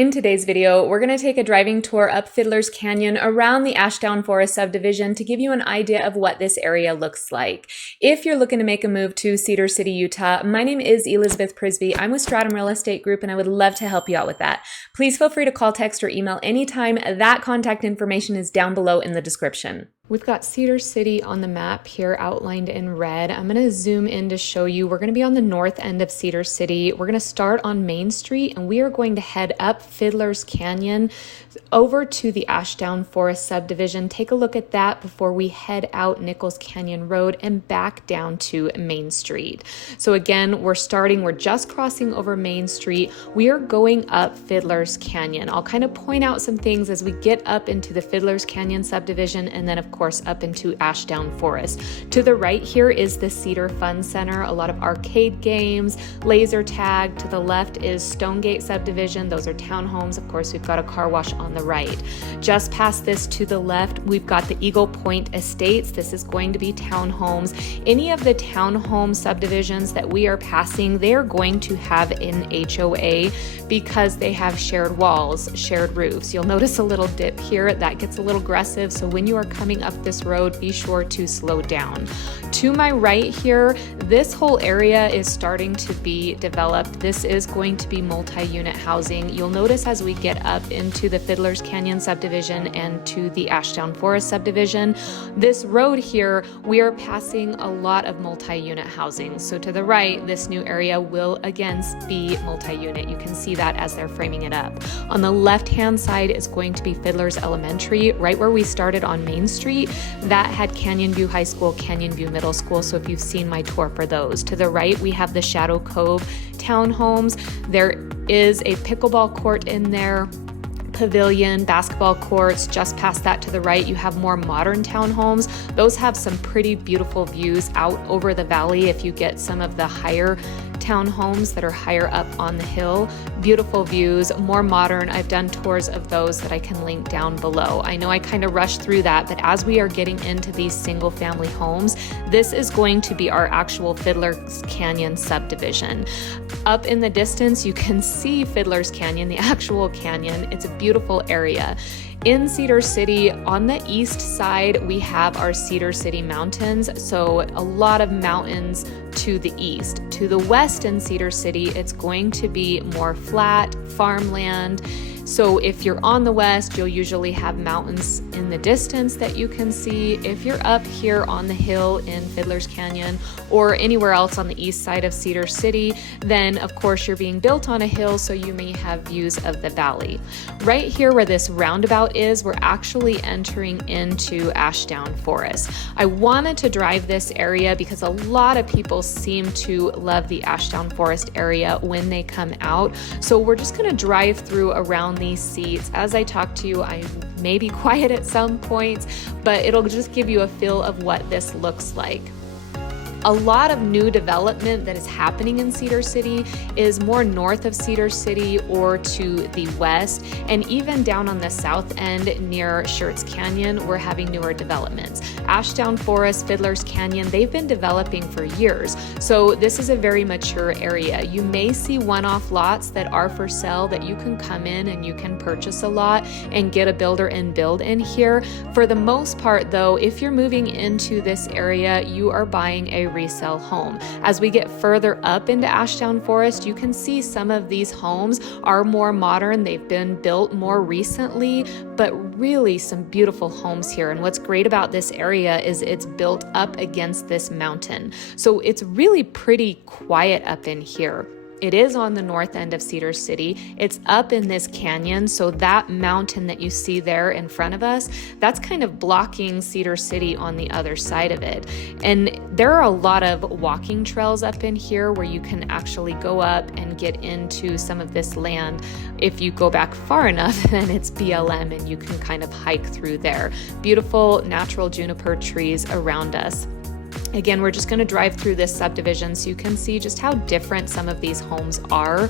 In today's video, we're going to take a driving tour up Fiddlers Canyon around the Ashdown Forest subdivision to give you an idea of what this area looks like. If you're looking to make a move to Cedar City, Utah, my name is Elizabeth Prisbrey. I'm with Stratum Real Estate Group and I would love to help you out with that. Please feel free to call, text, or email anytime. That contact information is down below in the description. We've got Cedar City on the map here outlined in red. I'm going to zoom in to show you. We're going to be on the north end of Cedar City. We're going to start on Main Street and we are going to head up Fiddlers Canyon over to the Ashdown Forest subdivision. Take a look at that before we head out Nichols Canyon Road and back down to Main Street. So again, we're just crossing over Main Street. We are going up Fiddlers Canyon. I'll kind of point out some things as we get up into the Fiddlers Canyon subdivision and then of course up into Ashdown Forest. To the right here is the Cedar Fun Center, a lot of arcade games, laser tag. To the left is Stonegate subdivision. Those are townhomes. Of course, we've got a car wash on the right. Just past this to the left, we've got the Eagle Point Estates. This is going to be townhomes. Any of the townhome subdivisions that we are passing, they're going to have an HOA because they have shared walls, shared roofs. You'll notice a little dip here. That gets a little aggressive. So when you are coming up this road, be sure to slow down. To my right here, this whole area is starting to be developed. This is going to be multi-unit housing. You'll notice as we get up into the Fiddlers Canyon subdivision and to the Ashdown Forest subdivision, this road here, we are passing a lot of multi-unit housing. So to the right, this new area will again be multi-unit. You can see that as they're framing it up. On the left-hand side is going to be Fiddlers Elementary, right where we started on Main Street. That had Canyon View High School, Canyon View Middle School, so if you've seen my tour for those. To the right, we have the Shadow Cove townhomes. There is a pickleball court in there, pavilion, basketball courts. Just past that to the right, you have more modern townhomes. Those have some pretty beautiful views out over the valley if you get some of the higher townhomes that are higher up on the hill. Beautiful views, more modern. I've done tours of those that I can link down below. I know I kind of rushed through that, but as we are getting into these single family homes, this is going to be our actual Fiddlers Canyon subdivision. Up in the distance, you can see Fiddlers Canyon, the actual canyon. It's a beautiful area. In Cedar City, on the east side, we have our Cedar City Mountains, so a lot of mountains to the east. To the west in Cedar City, it's going to be more flat, farmland. So if you're on the west, you'll usually have mountains in the distance that you can see. If you're up here on the hill in Fiddlers Canyon or anywhere else on the east side of Cedar City, then of course you're being built on a hill, so you may have views of the valley. Right here where this roundabout is, we're actually entering into Ashdown Forest. I wanted to drive this area because a lot of people seem to love the Ashdown Forest area when they come out. So we're just gonna drive through around these seats. As I talk to you, I may be quiet at some points, but it'll just give you a feel of what this looks like. A lot of new development that is happening in Cedar City is more north of Cedar City or to the west, and even down on the south end near Schertz Canyon, we're having newer developments. Ashdown Forest, Fiddlers Canyon, they've been developing for years, so this is a very mature area. You may see one-off lots that are for sale that you can come in and you can purchase a lot and get a builder and build in here. For the most part though, if you're moving into this area, you are buying a resale home. As we get further up into Ashdown Forest, you can see some of these homes are more modern. They've been built more recently, but really some beautiful homes here. And what's great about this area is it's built up against this mountain. So it's really pretty quiet up in here. It is on the north end of Cedar City. It's up in this canyon, so that mountain that you see there in front of us, that's kind of blocking Cedar City on the other side of it. And there are a lot of walking trails up in here where you can actually go up and get into some of this land. If you go back far enough, then it's BLM and you can kind of hike through there. Beautiful natural juniper trees around us. Again, we're just going to drive through this subdivision so you can see just how different some of these homes are.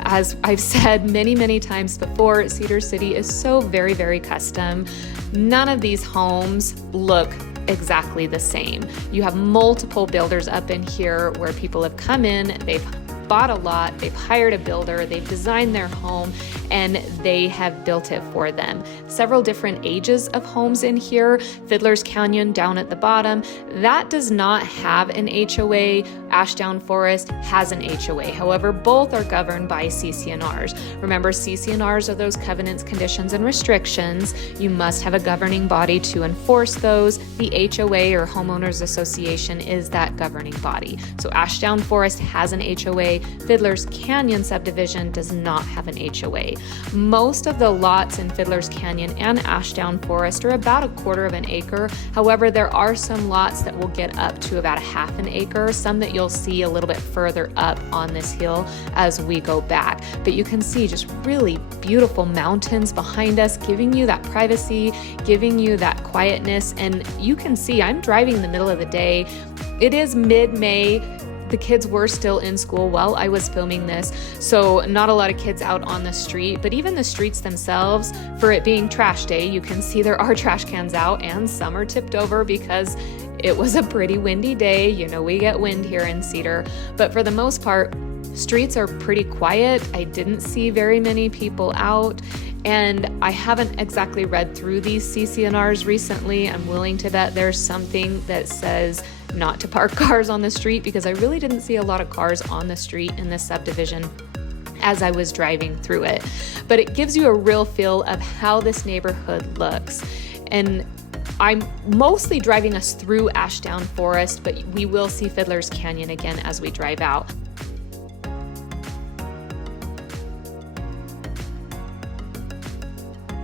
As I've said many times before, Cedar City is so very, very custom. None of these homes look exactly the same. You have multiple builders up in here where people have come in, they've bought a lot, they've hired a builder, they've designed their home, and they have built it for them. Several different ages of homes in here. Fiddler's Canyon down at the bottom, that does not have an HOA. Ashdown Forest has an HOA. However, both are governed by CC&Rs. Remember, CC&Rs are those covenants, conditions, and restrictions. You must have a governing body to enforce those. The HOA, or Homeowners Association, is that governing body. So Ashdown Forest has an HOA. Fiddler's Canyon subdivision does not have an HOA. Most of the lots in Fiddler's Canyon and Ashdown Forest are about 1/4 of an acre. However, there are some lots that will get up to about 1/2 an acre, some that you'll see a little bit further up on this hill as we go back. But you can see just really beautiful mountains behind us, giving you that privacy, giving you that quietness. And you can see I'm driving in the middle of the day. It is mid-May. The kids were still in school while I was filming this, so not a lot of kids out on the street, but even the streets themselves, for it being trash day, you can see there are trash cans out and some are tipped over because it was a pretty windy day. You know, we get wind here in Cedar, but for the most part, streets are pretty quiet. I didn't see very many people out. And I haven't exactly read through these CC&Rs recently. I'm willing to bet there's something that says not to park cars on the street, because I really didn't see a lot of cars on the street in this subdivision as I was driving through it. But it gives you a real feel of how this neighborhood looks. And I'm mostly driving us through Ashdown Forest, but we will see Fiddler's Canyon again as we drive out.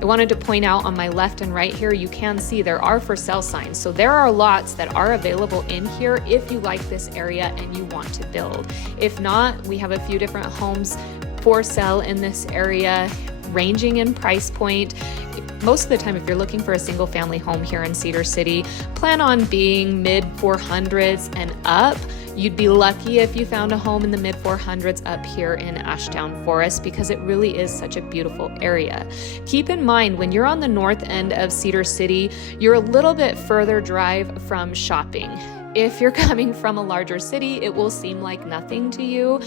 I wanted to point out on my left and right here, you can see there are for sale signs. So there are lots that are available in here if you like this area and you want to build. If not, we have a few different homes for sale in this area, ranging in price point. Most of the time, if you're looking for a single family home here in Cedar City, plan on being mid 400s and up. You'd be lucky if you found a home in the mid 400s up here in Ashdown Forest, because it really is such a beautiful area. Keep in mind, when you're on the north end of Cedar City, you're a little bit further drive from shopping. If you're coming from a larger city, it will seem like nothing to you.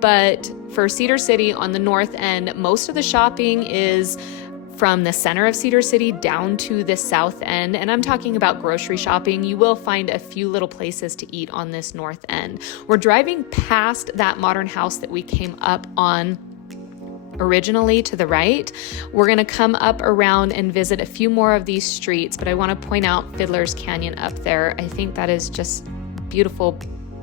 But for Cedar City on the north end, most of the shopping is from the center of Cedar City down to the south end. And I'm talking about grocery shopping. You will find a few little places to eat on this north end. We're driving past that modern house that we came up on originally to the right. We're going to come up around and visit a few more of these streets, but I want to point out Fiddler's Canyon up there. I think that is just beautiful,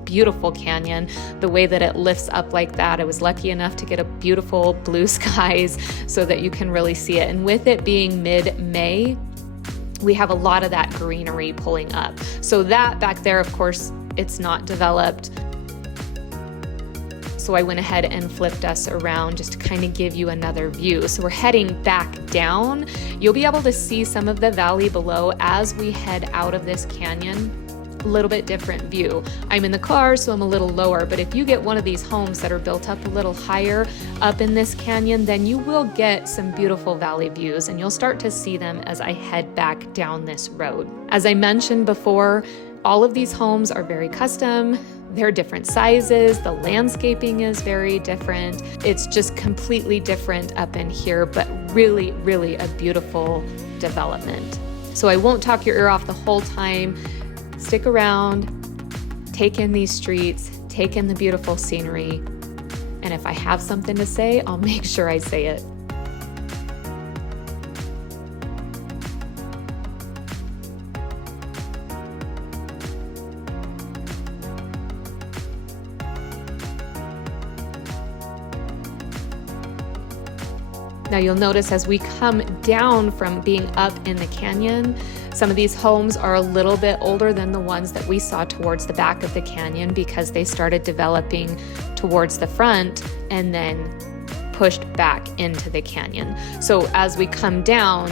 beautiful canyon, the way that it lifts up like that. I was lucky enough to get a beautiful blue skies so that you can really see it. And with it being mid-May, we have a lot of that greenery pulling up. So that back there, of course, it's not developed. So I went ahead and flipped us around just to kind of give you another view. So we're heading back down. You'll be able to see some of the valley below as we head out of this canyon. A little bit different view. I'm in the car, so I'm a little lower, but if you get one of these homes that are built up a little higher up in this canyon, then you will get some beautiful valley views, and you'll start to see them as I head back down this road. As I mentioned before, all of these homes are very custom. They're different sizes. The landscaping is very different. It's just completely different up in here, but really, really a beautiful development. So I won't talk your ear off the whole time. Stick around, take in these streets, take in the beautiful scenery, and if I have something to say, I'll make sure I say it. Now you'll notice as we come down from being up in the canyon, some of these homes are a little bit older than the ones that we saw towards the back of the canyon, because they started developing towards the front and then pushed back into the canyon. So as we come down,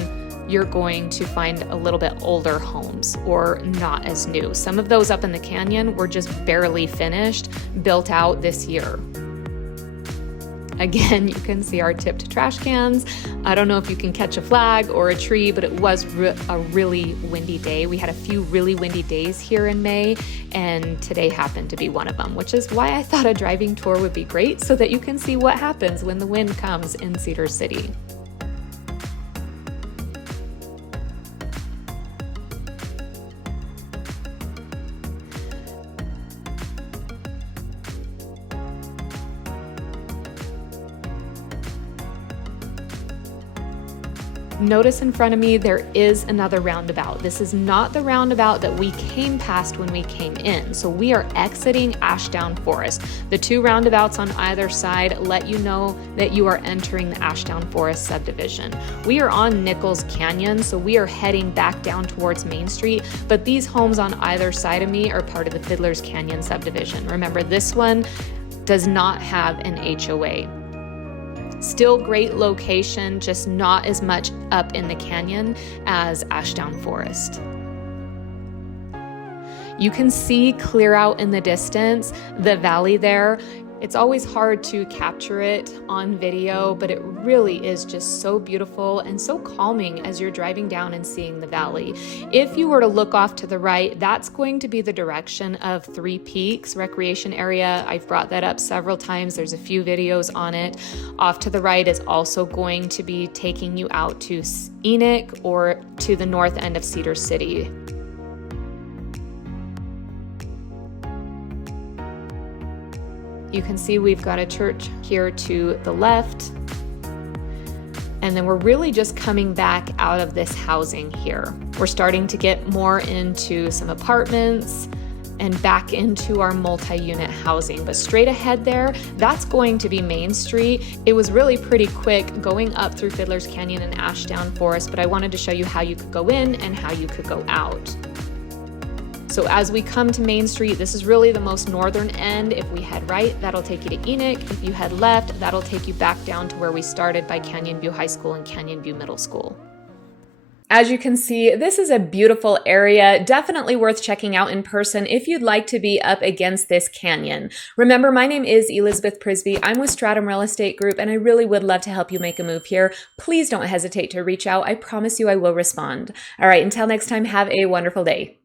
you're going to find a little bit older homes, or not as new. Some of those up in the canyon were just barely finished, built out this year. Again, you can see our tipped trash cans. I don't know if you can catch a flag or a tree, but it was a really windy day. We had a few really windy days here in May, and today happened to be one of them, which is why I thought a driving tour would be great so that you can see what happens when the wind comes in Cedar City. Notice in front of me, there is another roundabout. This is not the roundabout that we came past when we came in. So we are exiting Ashdown Forest. The two roundabouts on either side let you know that you are entering the Ashdown Forest subdivision. We are on Nichols Canyon, so we are heading back down towards Main Street, but these homes on either side of me are part of the Fiddlers Canyon subdivision. Remember, this one does not have an HOA. Still great location, just not as much up in the canyon as Ashdown Forest. You can see clear out in the distance the valley there. It's always hard to capture it on video, but it really is just so beautiful and so calming as you're driving down and seeing the valley. If you were to look off to the right, that's going to be the direction of Three Peaks Recreation Area. I've brought that up several times. There's a few videos on it. Off to the right is also going to be taking you out to Enoch or to the north end of Cedar City. You can see we've got a church here to the left. And then we're really just coming back out of this housing here. We're starting to get more into some apartments and back into our multi-unit housing. But straight ahead there, that's going to be Main Street. It was really pretty quick going up through Fiddlers Canyon and Ashdown Forest, but I wanted to show you how you could go in and how you could go out. So as we come to Main Street, this is really the most northern end. If we head right, that'll take you to Enoch. If you head left, that'll take you back down to where we started by Canyon View High School and Canyon View Middle School. As you can see, this is a beautiful area, definitely worth checking out in person if you'd like to be up against this canyon. Remember, my name is Elizabeth Prisbrey. I'm with Stratum Real Estate Group, and I really would love to help you make a move here. Please don't hesitate to reach out. I promise you I will respond. All right, until next time, have a wonderful day.